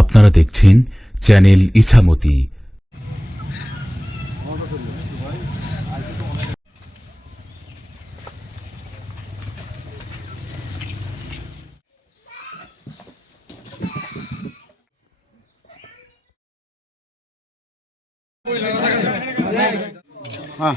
আপনারা দেখছেন চ্যানেল ইছামতি। হ্যাঁ।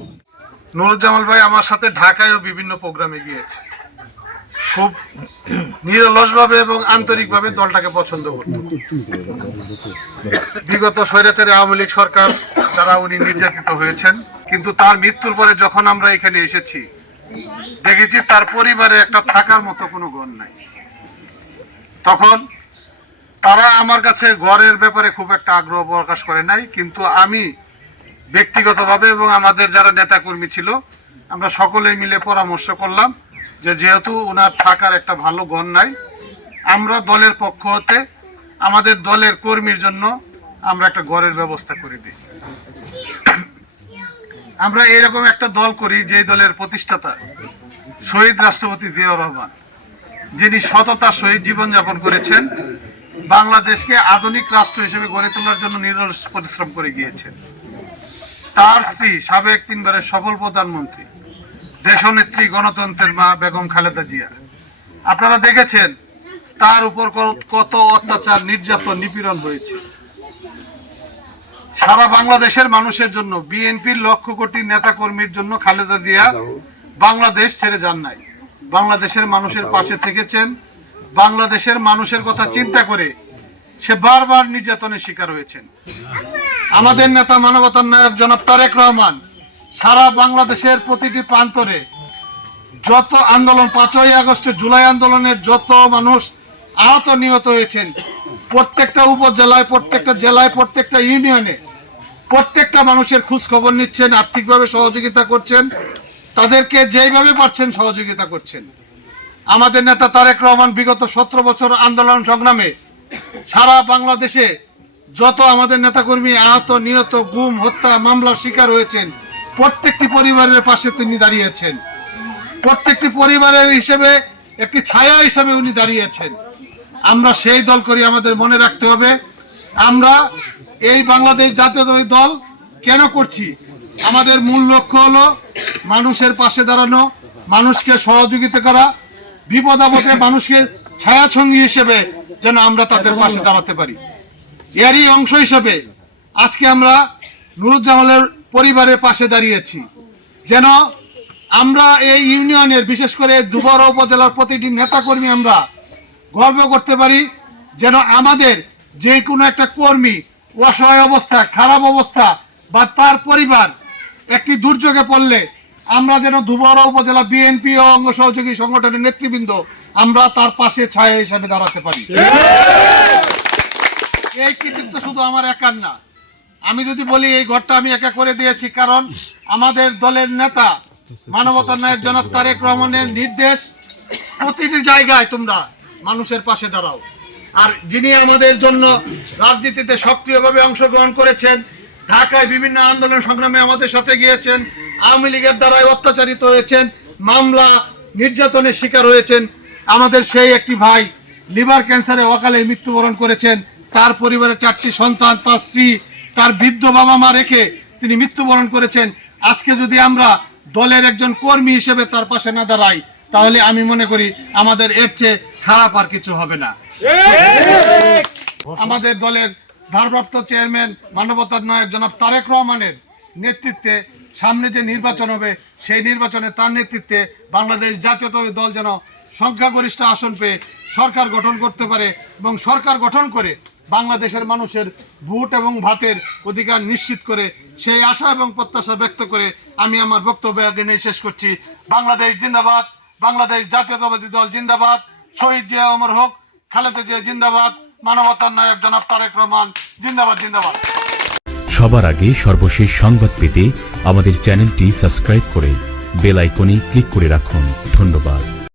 নুরুজ্জামাল ভাই আমার সাথে ঢাকায়ও বিভিন্ন প্রোগ্রামে গিয়েছে। খুব নিরলসভাবে এবং আন্তরিকভাবে দলটাকে পছন্দ করত। বিগত স্বৈরাচারী আওয়ামী লীগ সরকার দ্বারা উনি নির্যাতিত হয়েছেন, কিন্তু তার মৃত্যুর পরে যখন আমরা এখানে এসেছি, দেখেছি তার পরিবারে একটা থাকার মতো কোনো ঘর নাই। তখন তারা আমার কাছে ঘরের ব্যাপারে খুব একটা আগ্রহ প্রকাশ করে নাই, কিন্তু আমি ব্যক্তিগতভাবে এবং আমাদের যারা নেতাকর্মী ছিল, আমরা সকলেই মিলে পরামর্শ করলাম যে যেহেতু ওনার থাকার একটা ভালো গণ নাই, আমরা দলের পক্ষ হতে আমাদের দলের কর্মীর জন্য আমরা একটা ঘরের ব্যবস্থা করে দিই। আমরা এরকম একটা দল করি যে দলের প্রতিষ্ঠাতা শহীদ রাষ্ট্রপতি জিয়াউর রহমান, যিনি সততার সহিত জীবনযাপন করেছেন, বাংলাদেশকে আধুনিক রাষ্ট্র হিসেবে গড়ে তোলার জন্য নিরলস পরিশ্রম করে গিয়েছেন। তার স্ত্রী সাবেক তিনবারের সফল প্রধানমন্ত্রী। দেশনেত্রী গণতন্ত্রের মা বেগম খালেদা জিয়া। আপনারা দেখেছেন, তার উপর কত অত্যাচার, নির্যাতন, নিপীড়ন হয়েছে। সারা বাংলাদেশের মানুষের জন্য, বিএনপির লক্ষ কোটি নেতা কর্মীর জন্য খালেদা জিয়া বাংলাদেশ ছেড়ে যান নাই। বাংলাদেশের মানুষের পাশে থেকেছেন। বাংলাদেশের মানুষের কথা চিন্তা করে সে বারবার নির্যাতনের শিকার হয়েছেন। আমাদের নেতা মানবতার নায়ক জনাব তারেক রহমান, সারা বাংলাদেশের প্রতিটি প্রান্তরে যত আন্দোলন, পাঁচই আগস্টে জুলাই আন্দোলনের যত মানুষ আহত নিহত হয়েছেন, প্রত্যেকটা উপজেলায়, প্রত্যেকটা জেলায়, প্রত্যেকটা ইউনিয়নে প্রত্যেকটা মানুষের খোঁজ খবর নিচ্ছেন, আর্থিকভাবে সহযোগিতা করছেন, তাদেরকে যেইভাবে পারছেন সহযোগিতা করছেন। আমাদের নেতা তারেক রহমান বিগত সতেরো বছর আন্দোলন সংগ্রামে সারা বাংলাদেশে যত আমাদের নেতাকর্মী আহত, নিহত, গুম, হত্যা, মামলার শিকার হয়েছেন, প্রত্যেকটি পরিবারের পাশে তিনি দাঁড়িয়েছেন। প্রত্যেকটি পরিবারের হিসেবে একটি ছায়া হিসেবে উনি দাঁড়িয়েছেন। আমরা সেই দল করি আমাদের মনে রাখতে হবে। আমরা এই বাংলাদেশ জাতীয় দল কেন করছি? আমাদের মূল লক্ষ্য হলো মানুষের পাশে দাঁড়ানো, মানুষকে সহযোগিতা করা, বিপদ আপদে মানুষকে ছায়াছঙ্গী হিসেবে যেন আমরা তাদের পাশে দাঁড়াতে পারি। এরই অংশ হিসেবে আজকে আমরা নুরুজ্জামালের পরিবারের পাশে দাঁড়িয়েছি। যেন আমরা এই ইউনিয়নের, বিশেষ করে দুবরা উপজেলার প্রতিটি নেতাকর্মী আমরা গর্ব করতে পারি, যেন আমাদের যে কোনো একটা কর্মী অসহায় অবস্থা, খারাপ অবস্থা বা তার পরিবার একটি দুর্যোগে পড়লে আমরা যেন দুবরা উপজেলা বিএনপি ও অঙ্গ সহযোগী সংগঠনের নেতৃবৃন্দ আমরা তার পাশে ছায়া হিসাবে দাঁড়াতে পারি। এই কৃতিত্ব শুধু আমার একার না। আমি যদি বলি এই ঘরটা আমি একা করে দিয়েছি, কারণ আমাদের দলের নেতা মানবতার নায়ক জনাব তারেক রহমানের নির্দেশ প্রতিটি জায়গায় তোমরা মানুষের পাশে দাঁড়াও। আর যিনি আমাদের জন্য রাজনীতিতে সক্রিয়ভাবে অংশগ্রহণ করেছেন, ঢাকায় বিভিন্ন আন্দোলন সংগ্রামে আমাদের সাথে গিয়েছেন, আওয়ামী লীগের দ্বারাই অত্যাচারিত হয়েছেন, মামলা নির্যাতনের শিকার হয়েছেন, আমাদের সেই একটি ভাই লিভার ক্যান্সারে অকালে মৃত্যুবরণ করেছেন তার পরিবারের চারটি সন্তান, তার স্ত্রী, তার বৃদ্ধ বাবা মা রেখে তিনি মৃত্যুবরণ করেছেন। আজকে যদি আমরা দলের একজন কর্মী হিসেবে তার পাশে না দাঁড়াই, তাহলে আমি মনে করি আমাদের এর চেয়ে খারাপ আর কিছু হবে না। আমাদের দলের ভারপ্রাপ্ত চেয়ারম্যান, মানবতার নায়ক জনাব তারেক রহমানের নেতৃত্বে সামনে যে নির্বাচন হবে, সেই নির্বাচনে তার নেতৃত্বে বাংলাদেশ জাতীয়তাবাদী দল যেন সংখ্যাগরিষ্ঠ আসন পেয়ে সরকার গঠন করতে পারে এবং সরকার গঠন করে বাংলাদেশের মানুষের ভোট এবং ভাতের অধিকার নিশ্চিত করে, সেই আশা এবং প্রত্যাশা ব্যক্ত করে আমি আমার বক্তব্য এখানে শেষ করছি। বাংলাদেশ জিন্দাবাদ, বাংলাদেশ জাতীয়তাবাদী দল জিন্দাবাদ, শহীদ জিয়া অমর হোক, খালেদা জিয়া জিন্দাবাদ, মানবতার নায়ক জনাব তারেক রহমান জিন্দাবাদ জিন্দাবাদ। সবার আগে সর্বশেষ সংবাদ পেতে আমাদের চ্যানেলটি সাবস্ক্রাইব করে বেল আইকনে ক্লিক করে রাখুন। ধন্যবাদ।